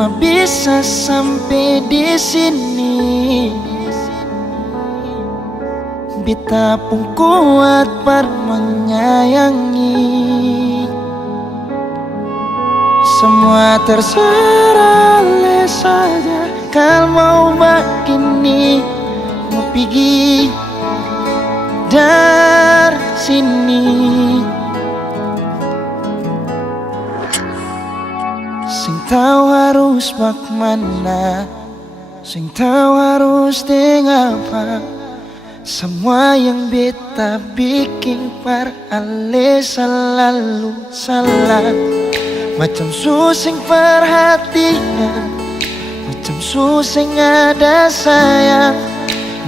Cuma bisa sampai di sini. Beta pun kuat par menyayangi. Semua terserah le saja. Kalau mau begini, mau pergi dari sini. Sing tahu harus bagaimana, sing tahu harus dengan apa. Semua yang beta bikin par ale selalu salah. Macam susing perhatian, macam susing ada sayang.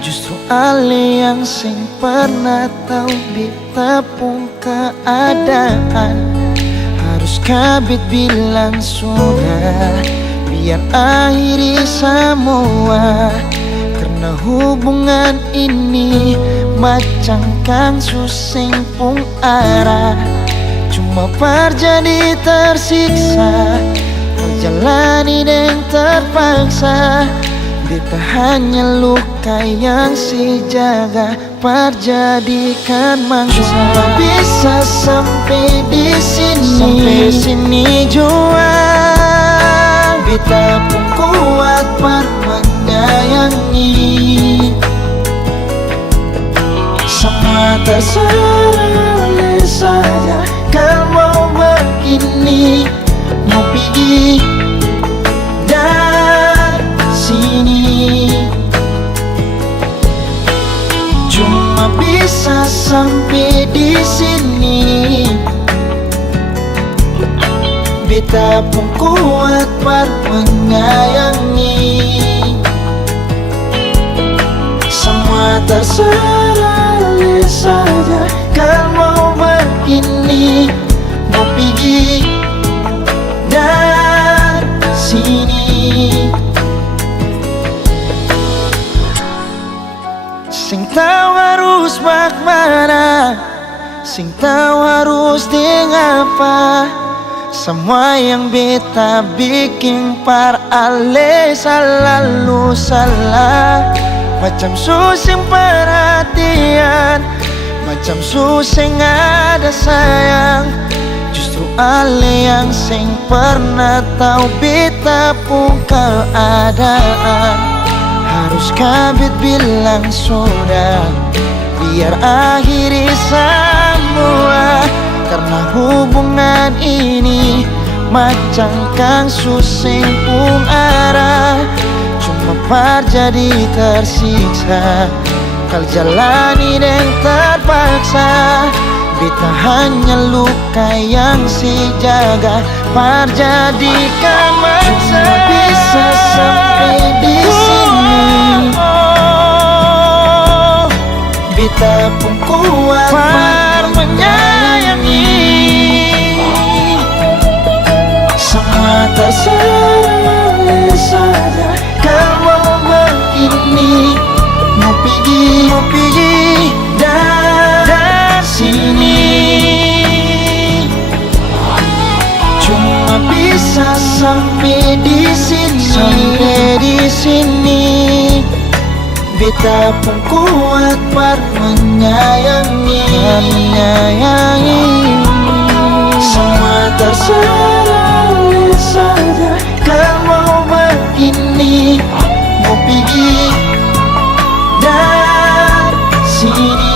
Justru ale yang sing pernah tahu beta pun keadaan. Harus kabit bilang sudah, biar akhiri semua. Karena hubungan ini macam kang susing pun arah. Cuma terjadi tersiksa, perjalani dan terpaksa. Beta hanya luka yang si jaga perjadikan mangsa. Cuma bisa sampai di sini, sampai sini jua. Beta pun kuat per menyayangi. Semua terserah saja. Kalau mau begini, mau pergi dari sini. Cuma bisa sampai di sini. Beta pun kuat per menyayangi. Semua terserah saja. Kalau mau begini, mau pergi dari sini. Sing tahu harus bagaimana, sing tahu harus dengan apa. Semua yang beta bikin par ale selalu salah. Macam susing perhatian, macam susing ada sayang. Justru ale yang sing pernah tahu beta pun keadaan. Harus kabit bilang sudah, biar akhiri semua. Karena hubungan ini macam kang susing pun arah. Cuma terjadi tersiksa, kal jalani dan terpaksa. Beta hanya luka yang si jaga perjadikan mangsa. Cuma bisa sampai di sini. Beta pun kuat per menyayangi. Semua terserah saja. Kalau begini, mau pergi dari sini. Cuma bisa sampai di sini, sampai di sini. Beta pun kuat per menyayangi, semua terserah saja. Kalau begini, mau pergi dari sini.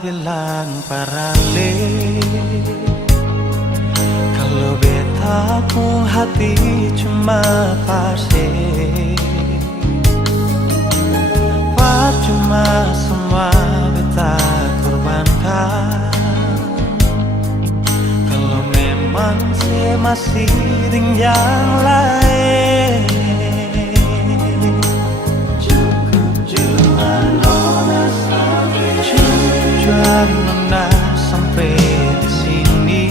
bilang parale, kalau beta pun hati cuma pasti. Percuma semua beta korbankan, kalau memang saya masih dengan yang lain. Cukup jua nona sampai di sini,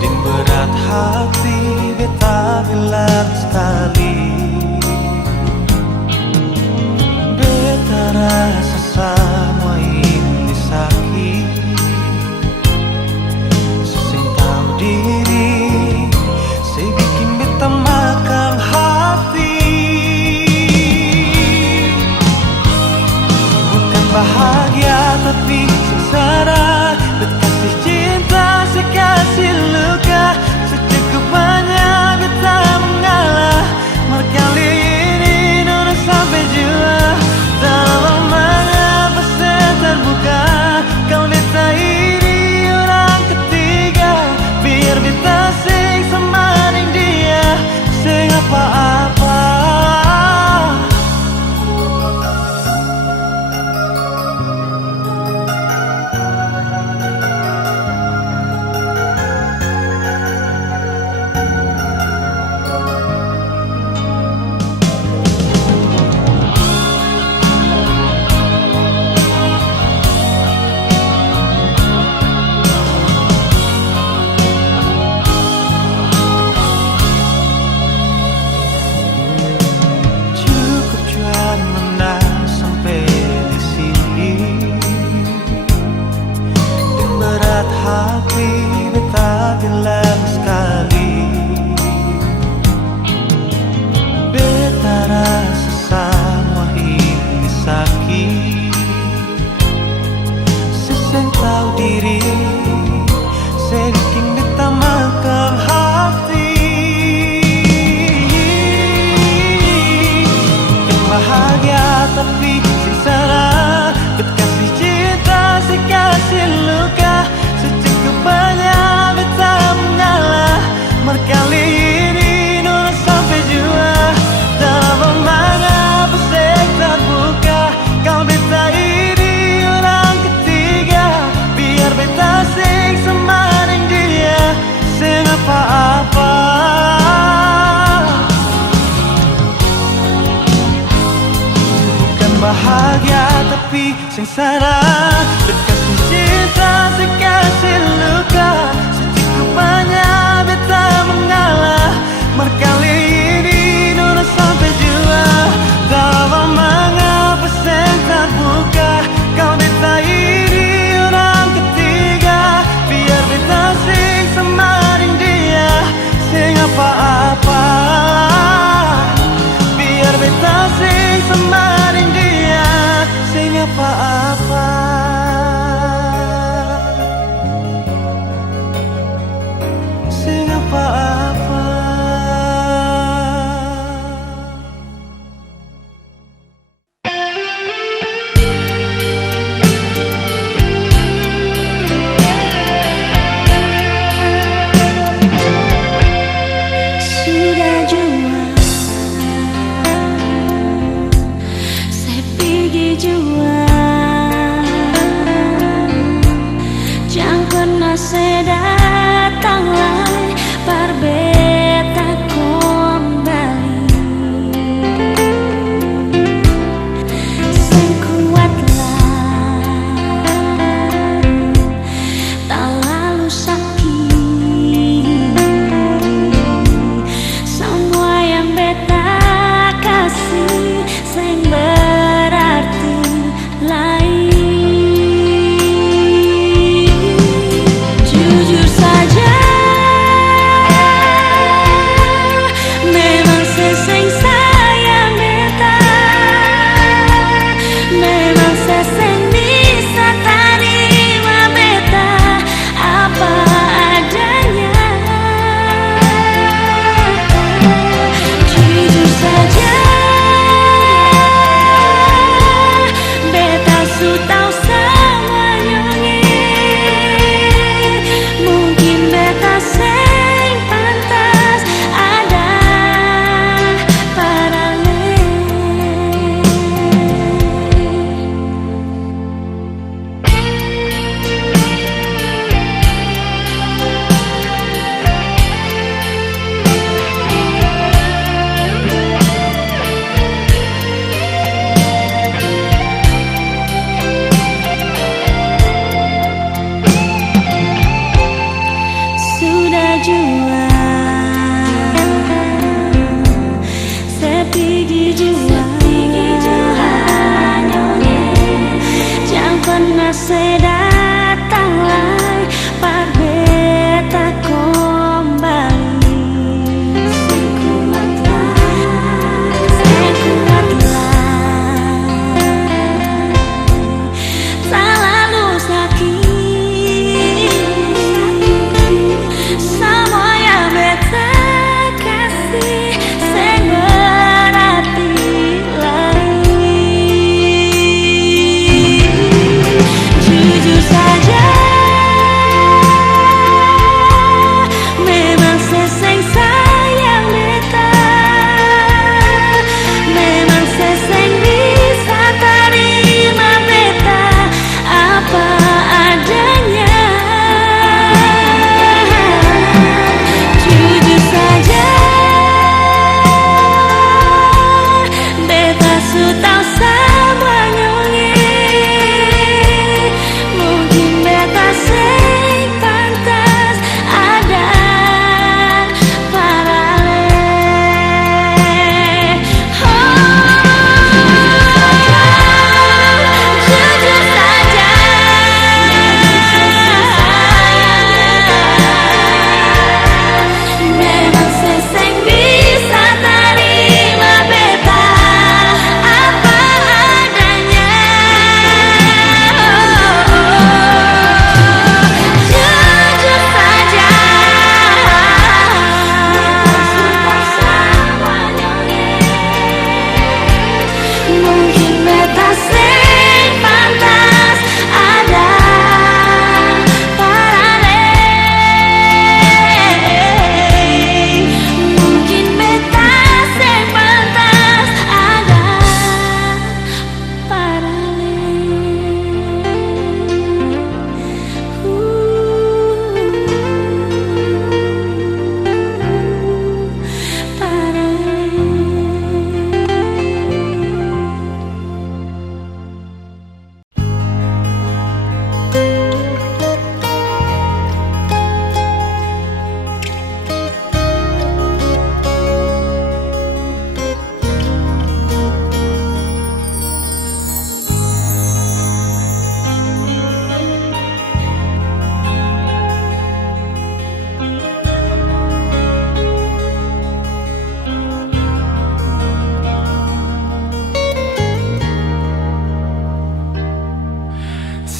dan berat hati beta bilang sekali. Beta rasa semua ini sakit, sesing tahu diri, saya bikin beta makan hati. Bukan bahagia tapi sengsara, beta kasih cinta, saya kasih luka, secukupnya beta mengalah. Kali ini nona sampai jua, dalam mengapa saya terbuka. Kau beta ini orang ketiga, biar beta sing semaning dia, sing apa-apa. Hati beta bilang sekali, beta rasa semua ini sakit, seseng tahu diri, saya bikin beta makan hati. Bukan bahagia tapi sengsara, beta kasih cinta, saya kasih luka, secukupnya beta mengalah. Kali ini nona sampai jua, dalam mengapa saya terbuka. Kau beta ini orang ketiga, biar beta sing semaning dia, sing apa-apa. Bukan bahagia tapi sengsara, berkasih cinta, sekasih luka, secukupnya beta mengalah. Kali ini nona sampai jua, dalam mengapa saya terbuka. Kau beta ini orang ketiga, biar beta sing semaring dia, sing apa-apa. Biar beta sing semaring dia, sing apa-apa. Sing apa-apa. Sudah jua, saya pergi jua, jangan pernah saya datang lagi, berbeta kembali. Saya kuatlah, tak lalu sakit. Semua yang beta kasih, saya berarti lain. Jujur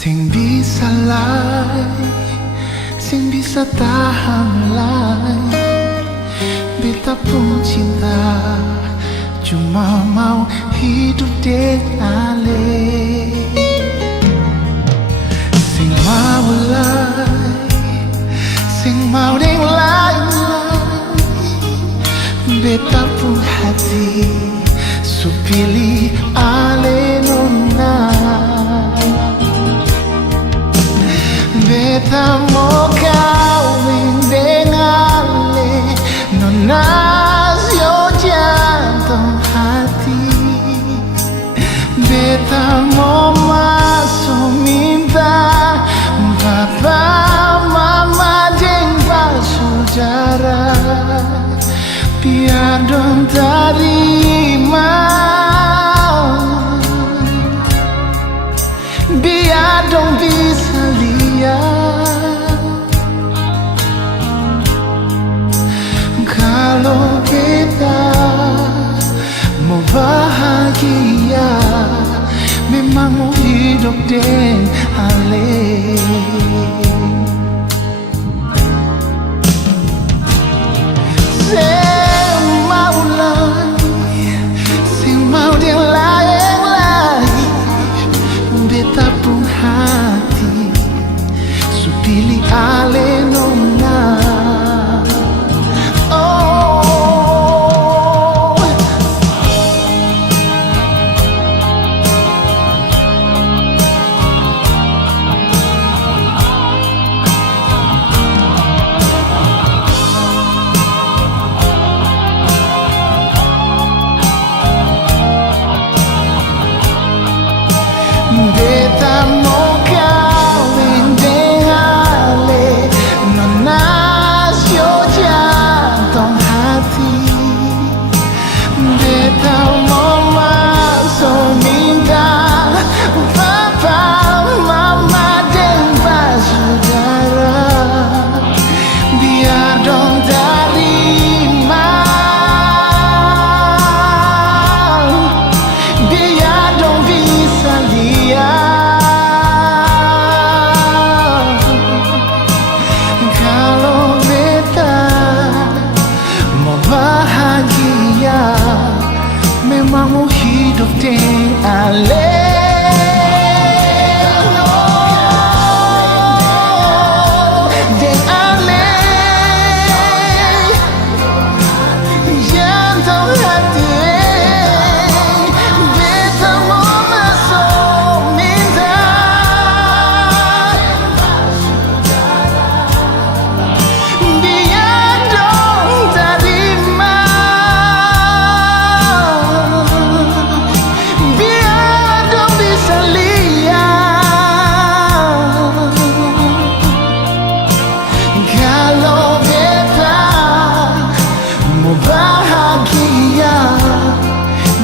Sing bisa lai, sing bisa tahan lai. Beta pun cinta, cuma mau hidup dengan ale. Sing mau lai, sing mau deng lai. Beta pun hati, su pilih ale nona. Beta mau kawin dengan le, nona yo jantung hati. Beta mau masuk minta papa mama jeng saudara, biar dong terima, biar dong bisa lihat kalau kita mau bahagia, memang mau hidup dengan ale. Sing mau lai, sing mau dia lain-lain. Beta pun hati, su pilih ale nona. Beta mau kawin dengan ale, nona yo jantung hati. Beta mau masuk minta papa mama dan saudara, biar dong terima, biar dong bisa lihat kalau beta mau bahagia, memang mau hidup dengan ale.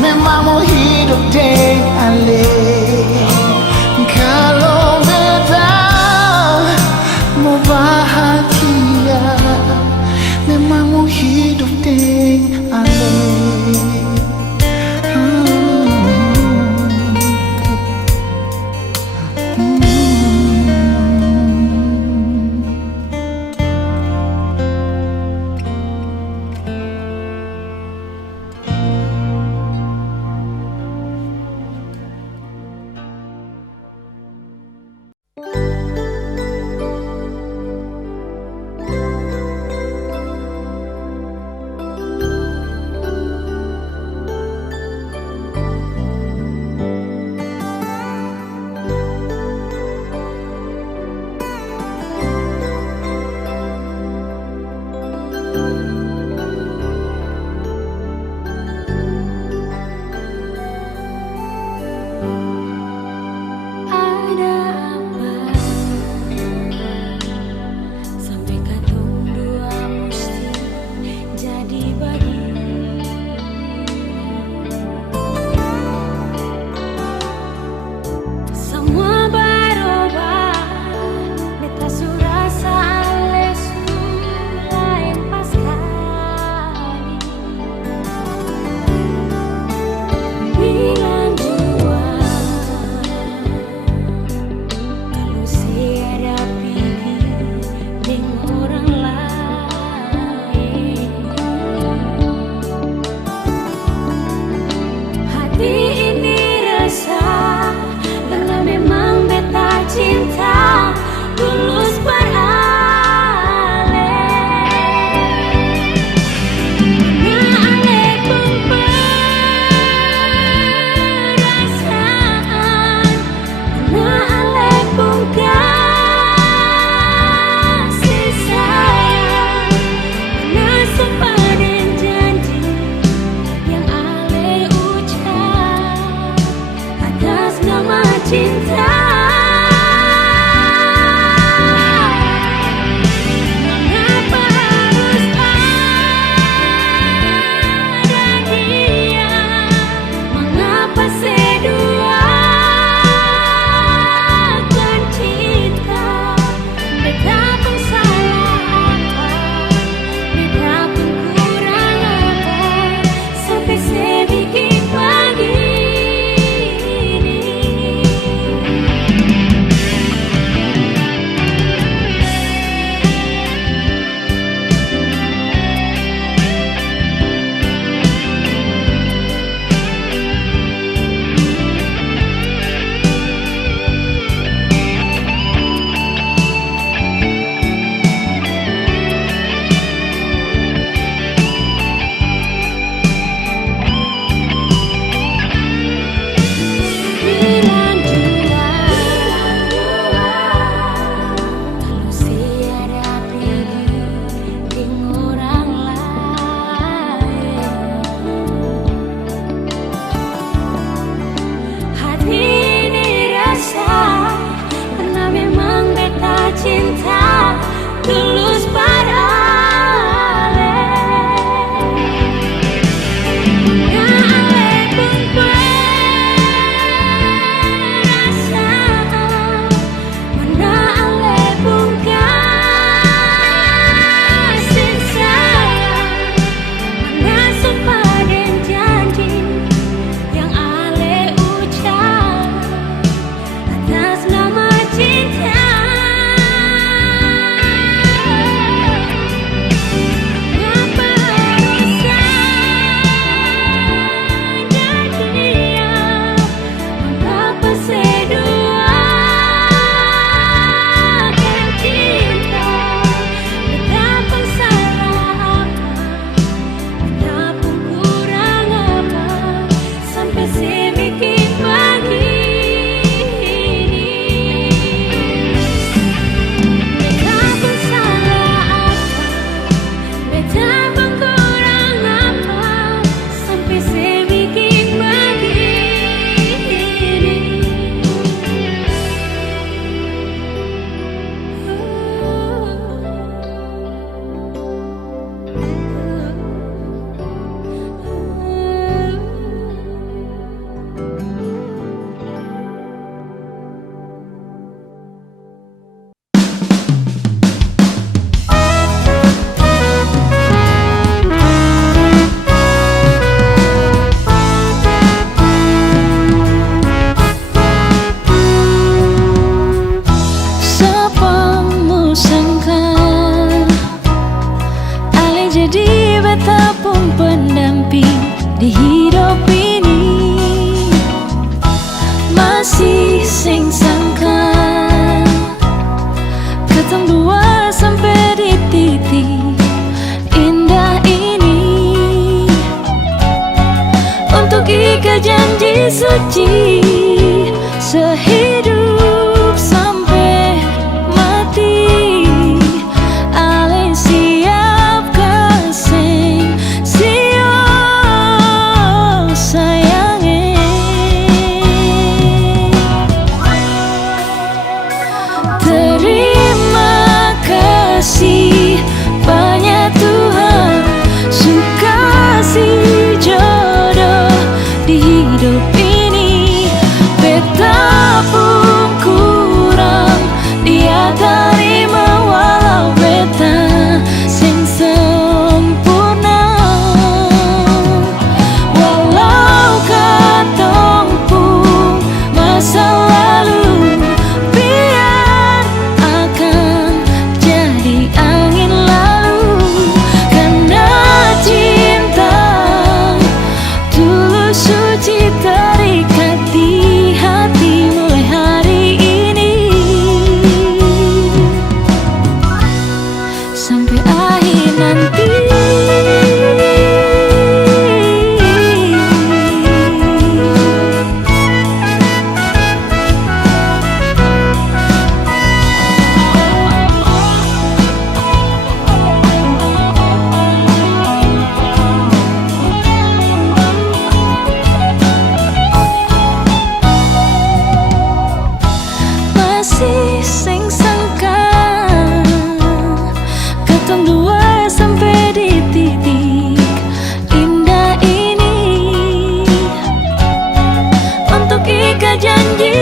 Memang mau hidup dengan ale. Kalau beta mau bahagia, memang mau hidup dengan ale. Ada apa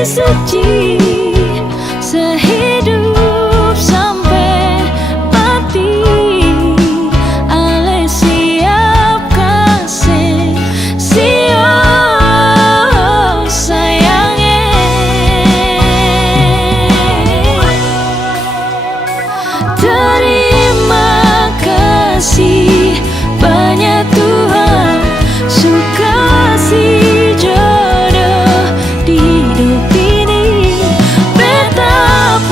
suci sehidup sampai mati. Ale siap kasih siap sayangnya. Terima kasih banyak Tuhan, suka si jodoh di hidup ini. Betapa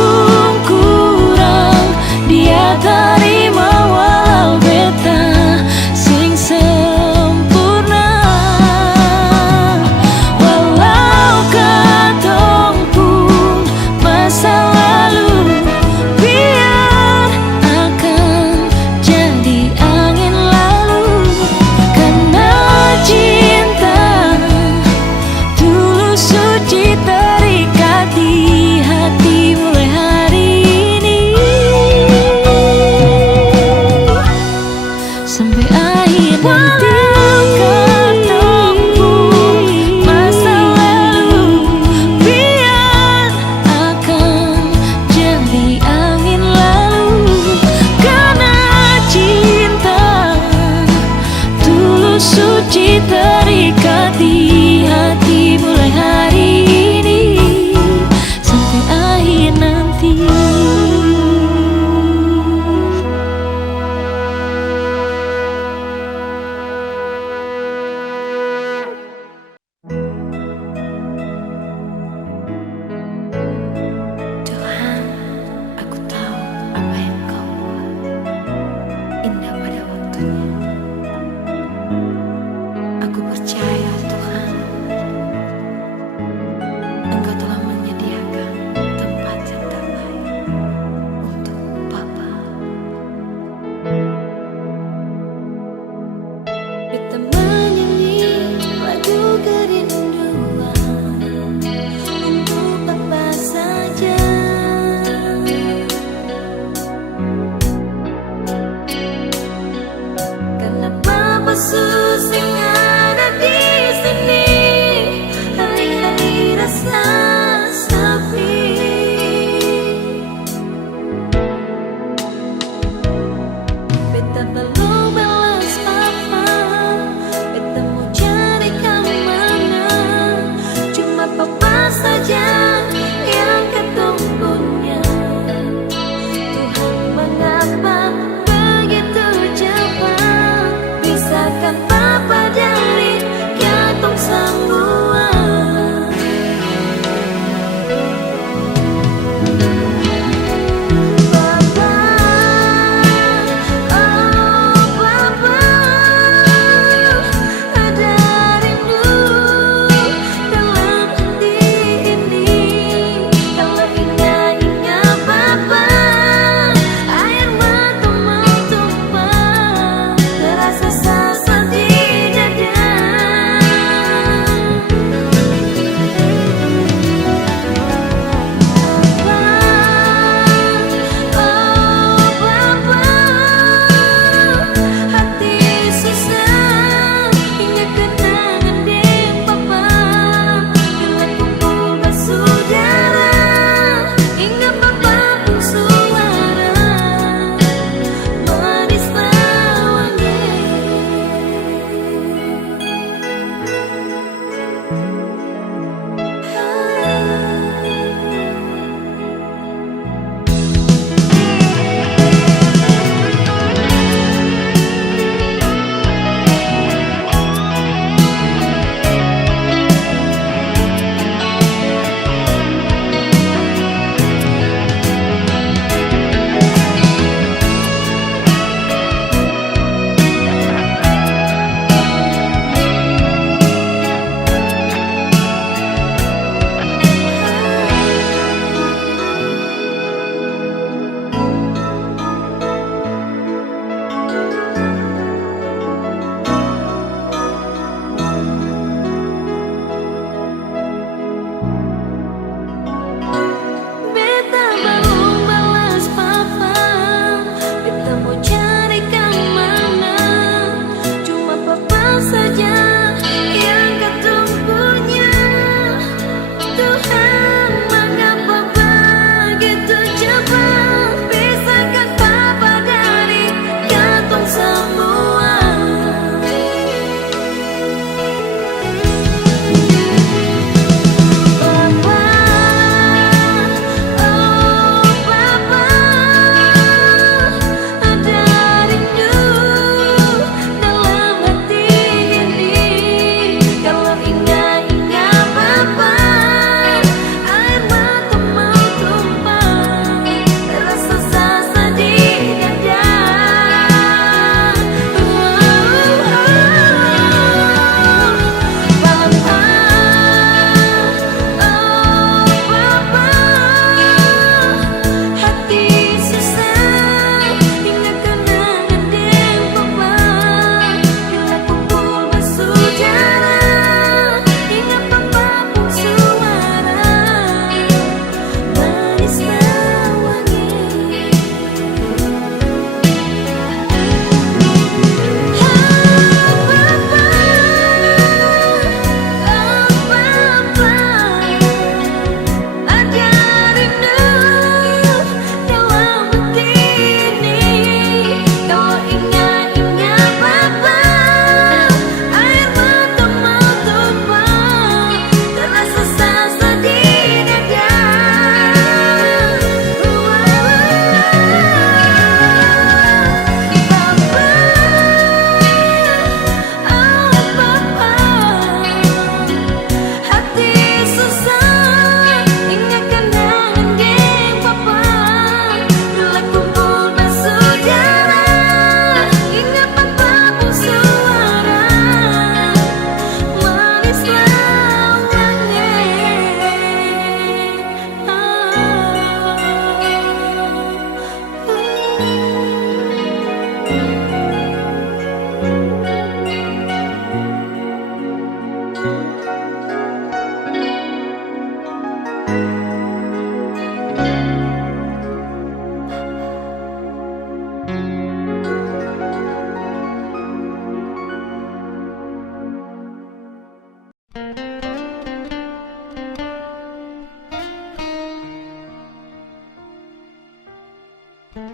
Ding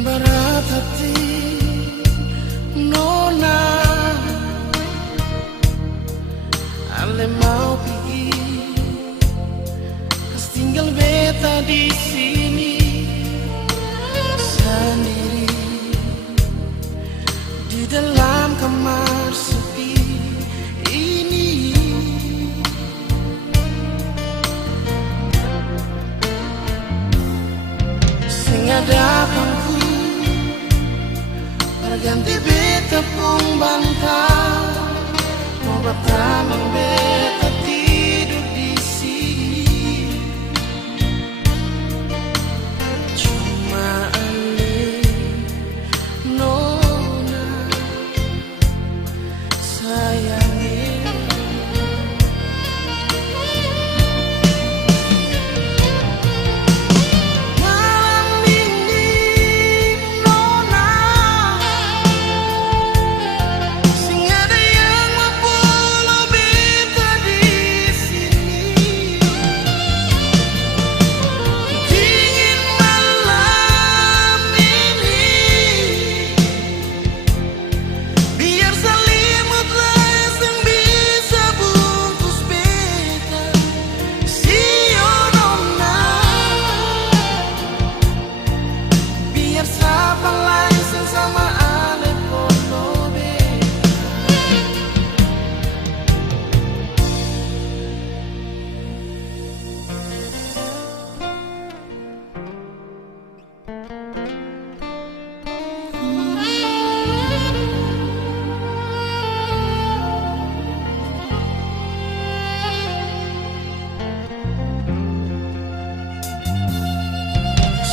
barat hati nona, ale mau pergi, kas tinggal beta di sini sendiri di dalam kamar sepi ini. Sing ada pangku berganti beta pun bantah, mau bertahan beta tidur di sini. Cuma ale nona sayangnya. Malam ini nona, sing ada yang membunuh beta di sini. Dingin malam ini, biar selimutlah yang bisa bungkus beta. Sio nona, biar siapa lain sama ale foto beta.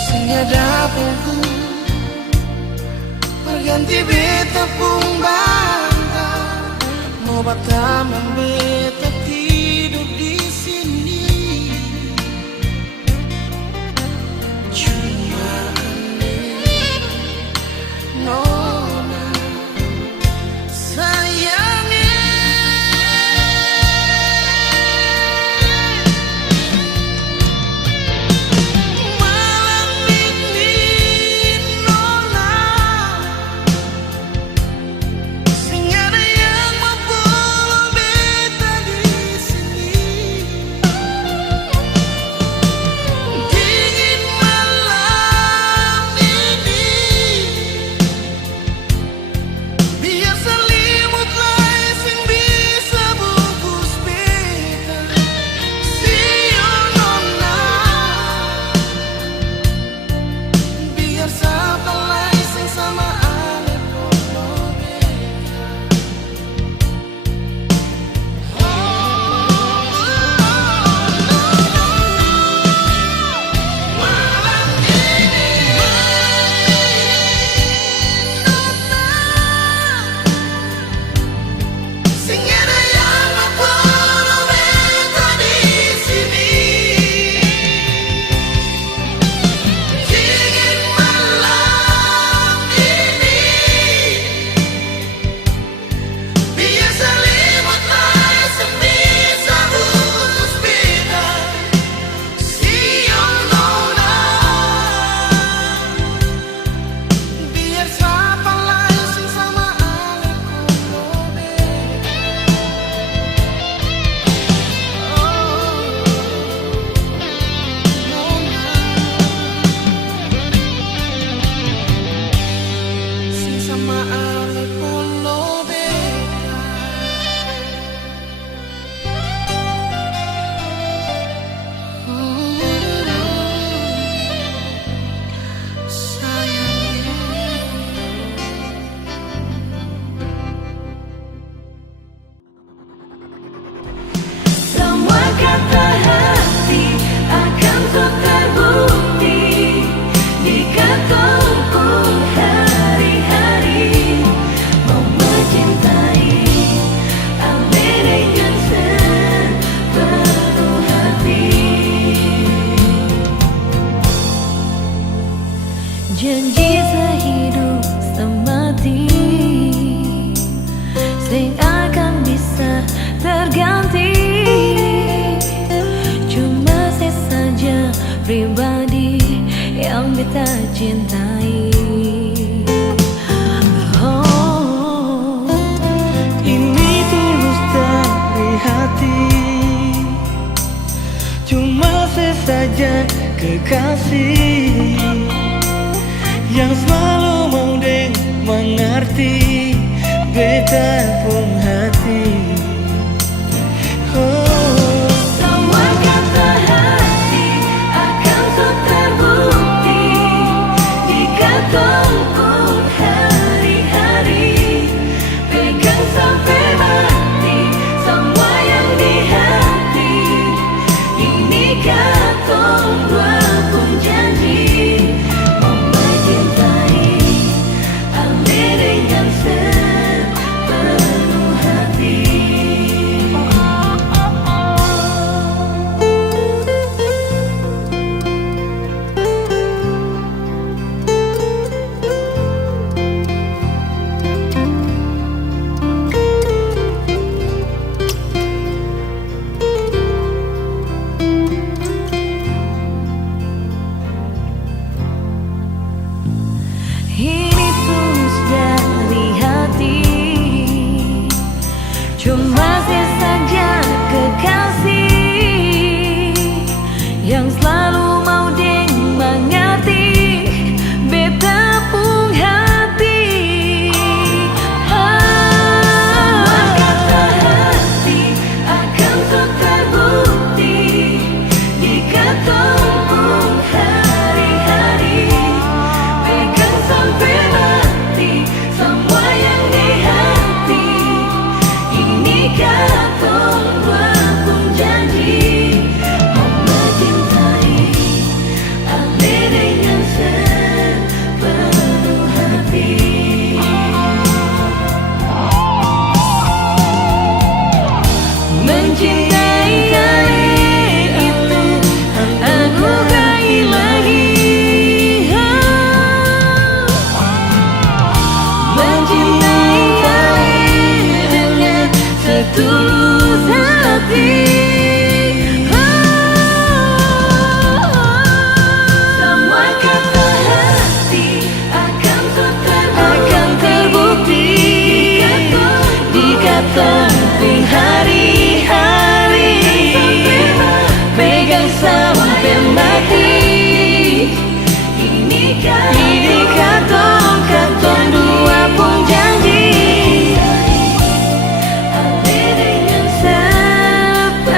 Sing ada pungku berganti beta pun bantah, mau bertahan beta tidur di sini. Cuma ale nona sayangnya. Malam ini nona, sing ada yang membunuh beta yang beta cintai. Oh, ini tulus dari hati, cuma sesaja kekasih yang selalu mau deng mengerti beta pun hati. Oh, semua kata hati akan terbukti jika tempuh hari-hari. Pegang sampai mati semua yang di hati. Ini katong dua pun janji mencintai ame dengan sepenuh hati. Ini tulus dari hati, cuma sesaja kekasih yang selalu mau deng mengerti beta pun hati. Semua kata hati akan terbukti jika tempuh hari-hari. Pegang sampai mati semua yang di hati. Ini katong dua pun janji mencintai ame dengan sepenuh hati. Mencintai itu anugerah ilahi. Mencintai dengan setulus hati. Semua kata hati akan terbukti jika tempuh hari-hari. Pegang sampai mati. Ini katong dua pun janji ame dengan sepenuh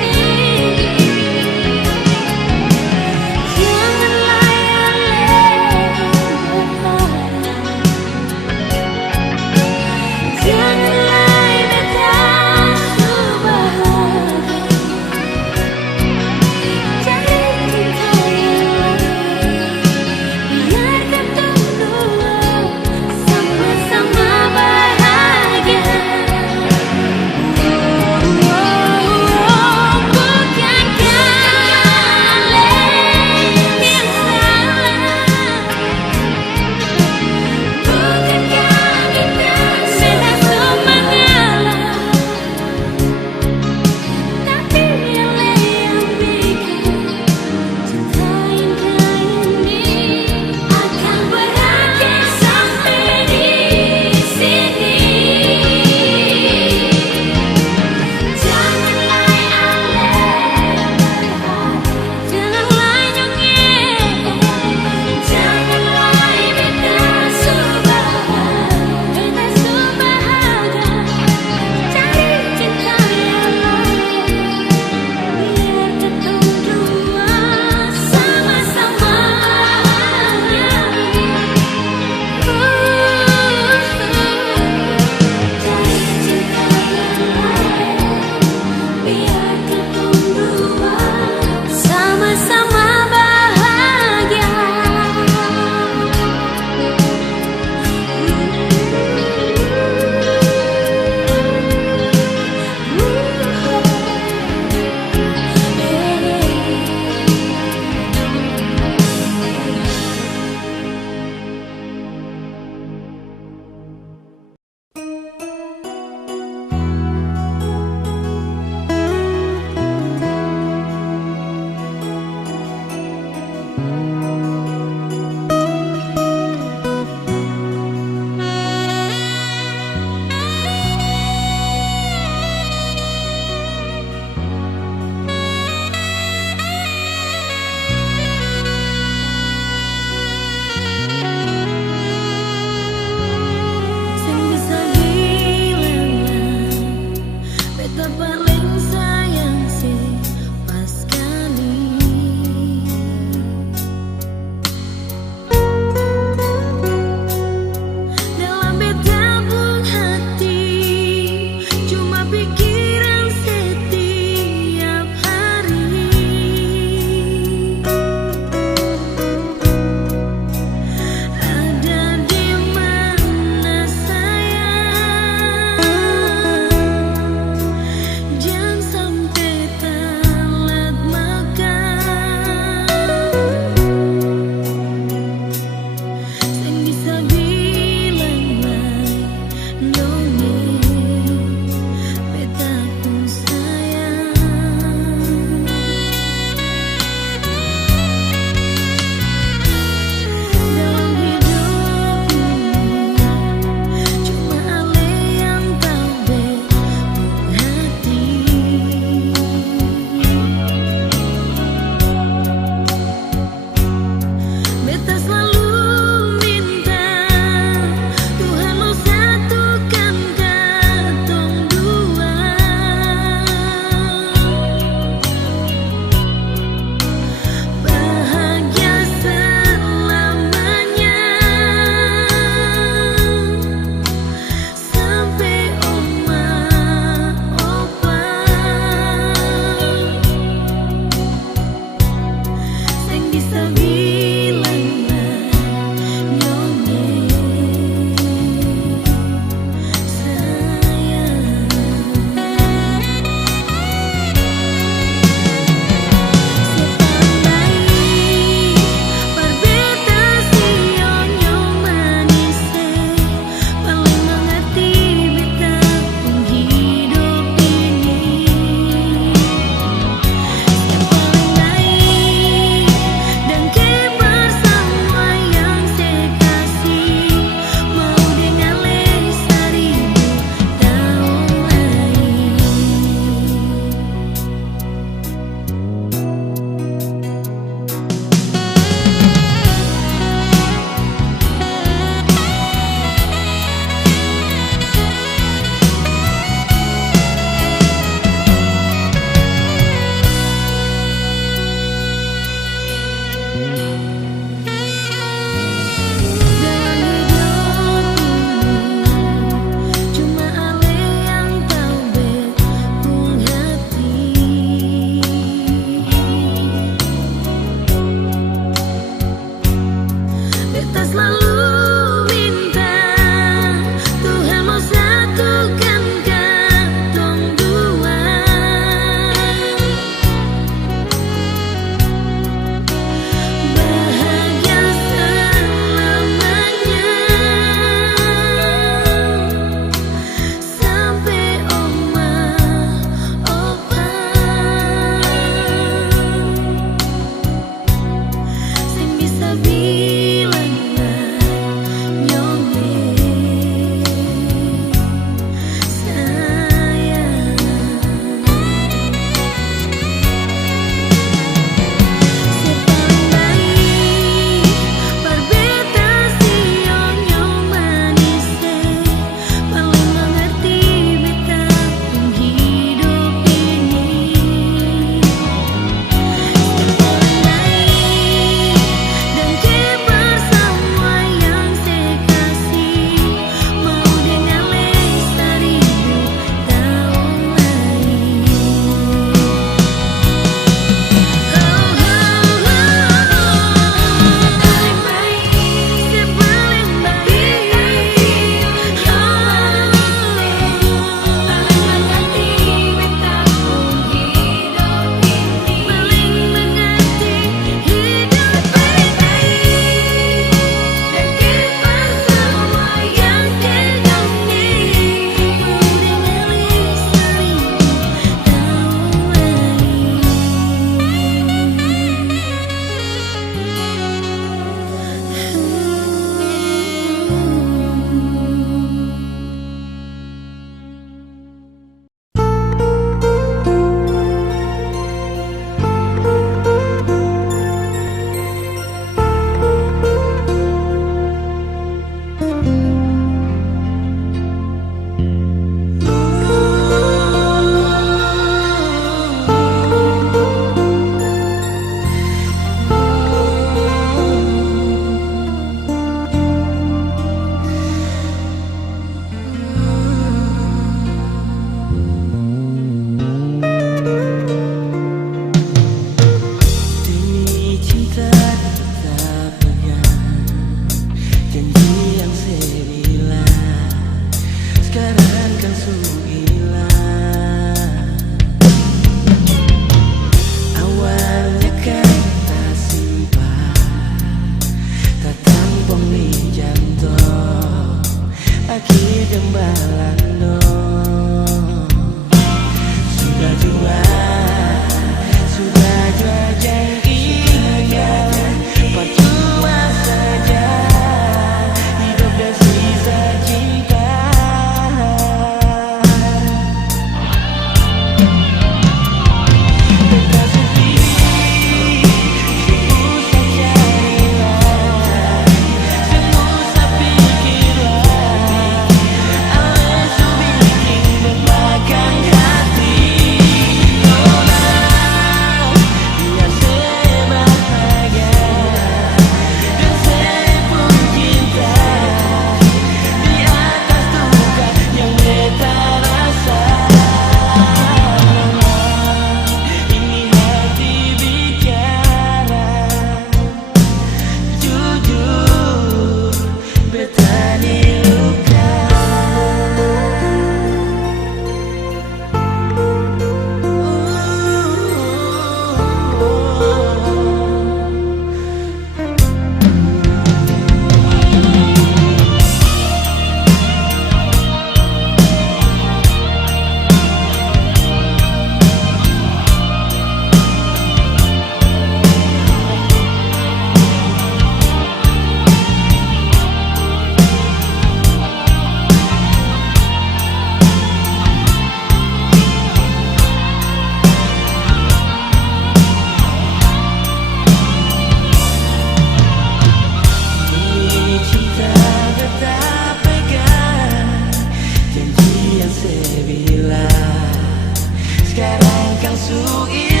sekarang kan su hilang.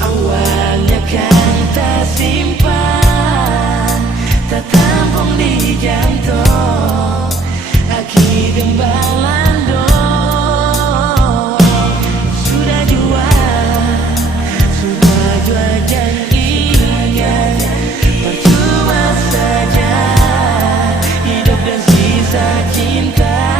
Awalnya kan tak simpan, tak tampung di jantung, akhirnya balando. Sudah jua janjinya, percuma saja hidup dan sisa cinta.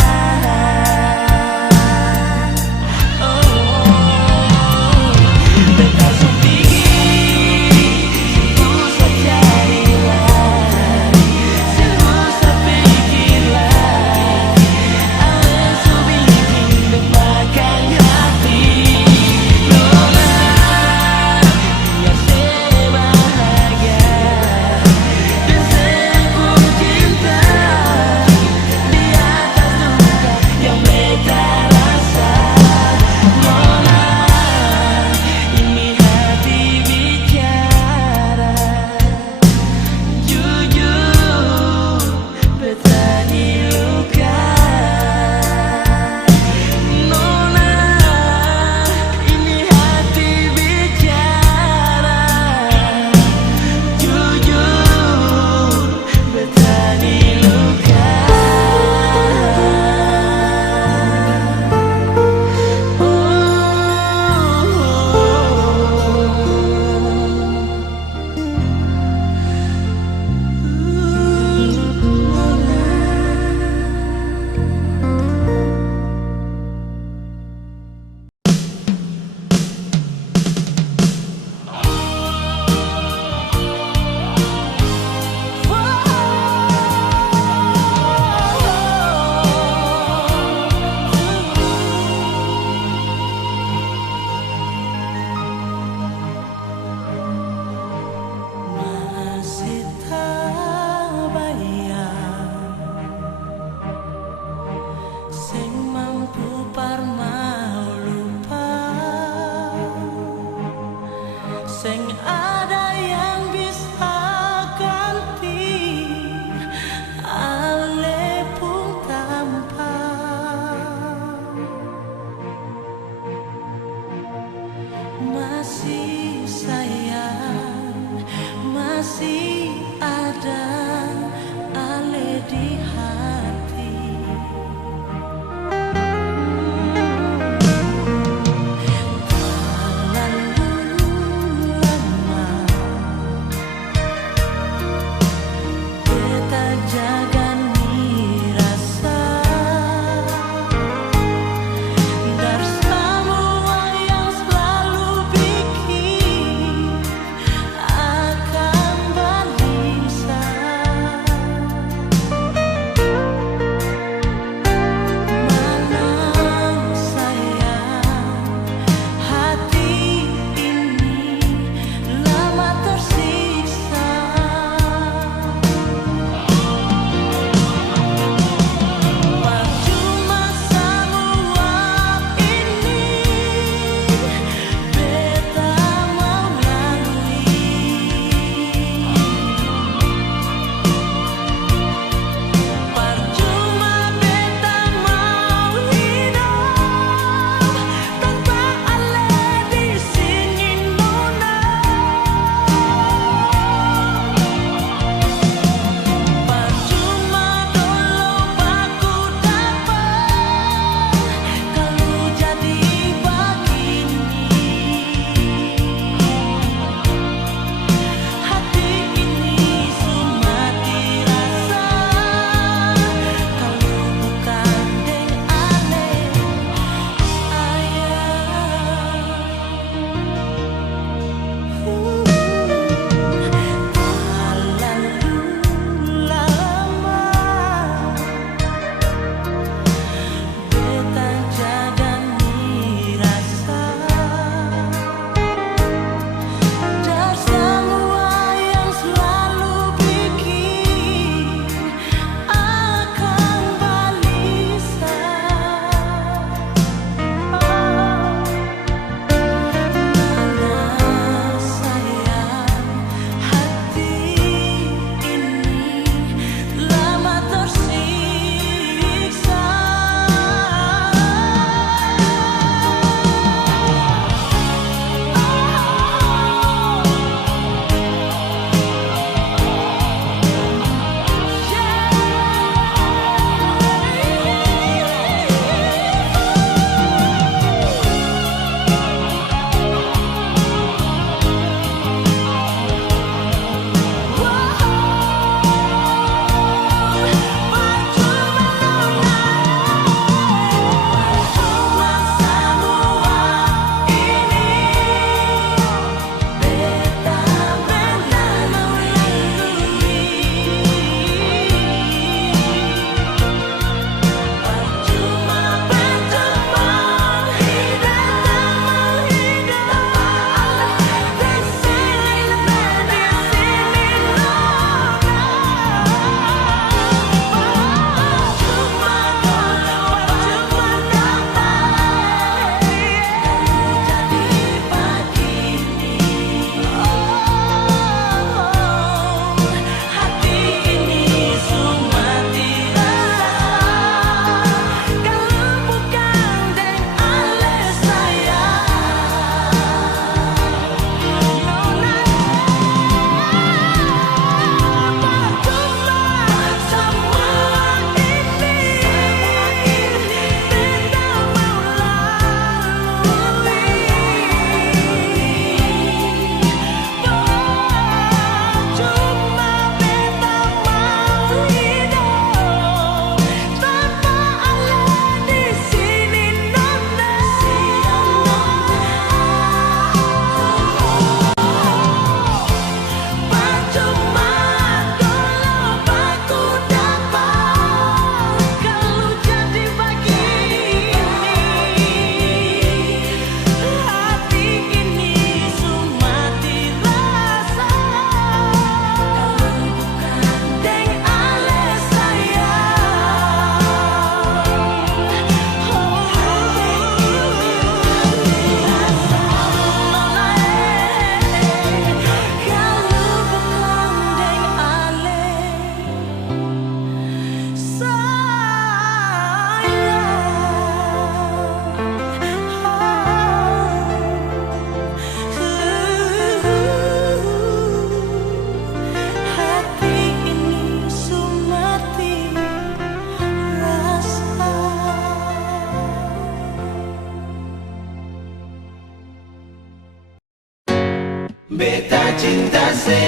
Beta cinta se,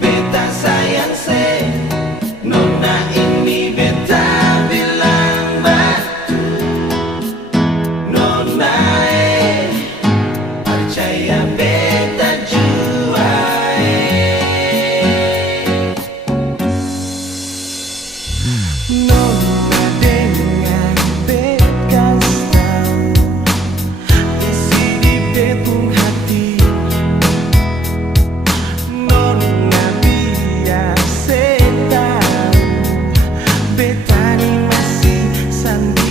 beta sayang se, nona ini beta bilang batu. Nona percaya beta jua Nona dengan beta tahu isi di betung hati. Nona biasa tahu beta ni masih sendiri.